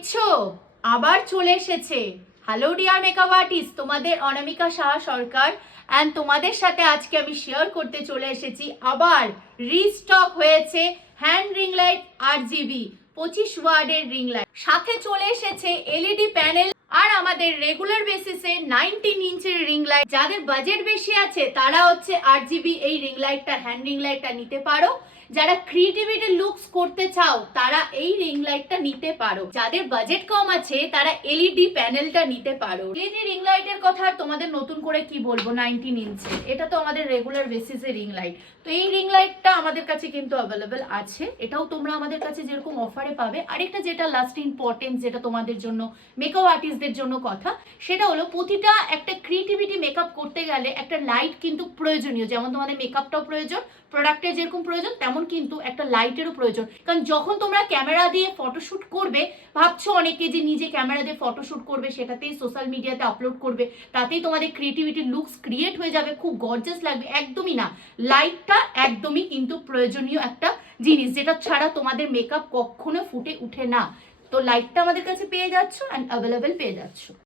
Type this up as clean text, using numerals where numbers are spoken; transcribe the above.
দেখছো আবার চলে এসেছে হ্যালো ডিয়ার মেকআপ আর্টিস্ট, তোমাদের অনামিকা সাহা সরকার। অ্যান্ড তোমাদের সাথে আজকে আমি শেয়ার করতে চলে এসেছি, আবার রিস্টক হয়েছে হ্যান্ড রিং লাইট RGB 25 ওয়াটের রিং লাইট, সাথে চলে এসেছে LED প্যানেল আর আমাদের রেগুলার বেসিসে 19 ইঞ্চের রিং লাইট। যাদের বাজেট বেশি আছে তারা হচ্ছে RGB এই রিং লাইটটা, হ্যান্ড রিং লাইটটা নিতে পারো। যারা ক্রিয়েটিভিটি লুকস করতে চাও তারা এই রিং লাইটটা নিতে পারো। যাদের বাজেট কম আছে তারা LED প্যানেলটা নিতে পারো। LED রিং লাইটের কথা আর তোমাদের নতুন করে কি বলবো, 19 ইঞ্চের, এটা তো আমাদের রেগুলার বেসিসে রিং লাইট। তো এই রিং লাইটটা আমাদের কাছে কিন্তু অ্যাভেলেবেল আছে, এটাও তোমরা আমাদের কাছে যেরকম অফারে পাবে। আরেকটা যেটা লাস্ট ইম্পর্টেন্স, যেটা তোমাদের জন্য মেকআপ আর্টিস্টদের জন্য কথা, সেটা হলো প্রতিটা একটা ক্রিয়েটিভিটি মেকআপ করতে গেলে একটা লাইট কিন্তু প্রয়োজনীয়। যেমন তোমাদের মেকআপটাও প্রয়োজন, প্রোডাক্টের যেরকম প্রয়োজন তেমন কিন্তু একটা লাইটেরও প্রয়োজন। কারণ যখন তোমরা ক্যামেরা দিয়ে ফটোশুট করবে, ভাবছো অনেকে যে নিজে ক্যামেরা দিয়ে ফটোশুট করবে, সেটাতেই সোশ্যাল মিডিয়াতে আপলোড করবে, তাতেই তোমাদের ক্রিয়েটিভিটি লুকস ক্রিয়েট হয়ে যাবে, খুব গর্জাস লাগবে। একদমই না, লাইটটা একদমই কিন্তু প্রয়োজনীয় একটা জিনিস, যেটা ছাড়া তোমাদের মেকআপ কখনো ফুটে উঠে না। তো লাইটটা আমাদের কাছে পেয়ে যাচ্ছ অ্যান্ড অ্যাভেলেবেল পেয়ে যাচ্ছ।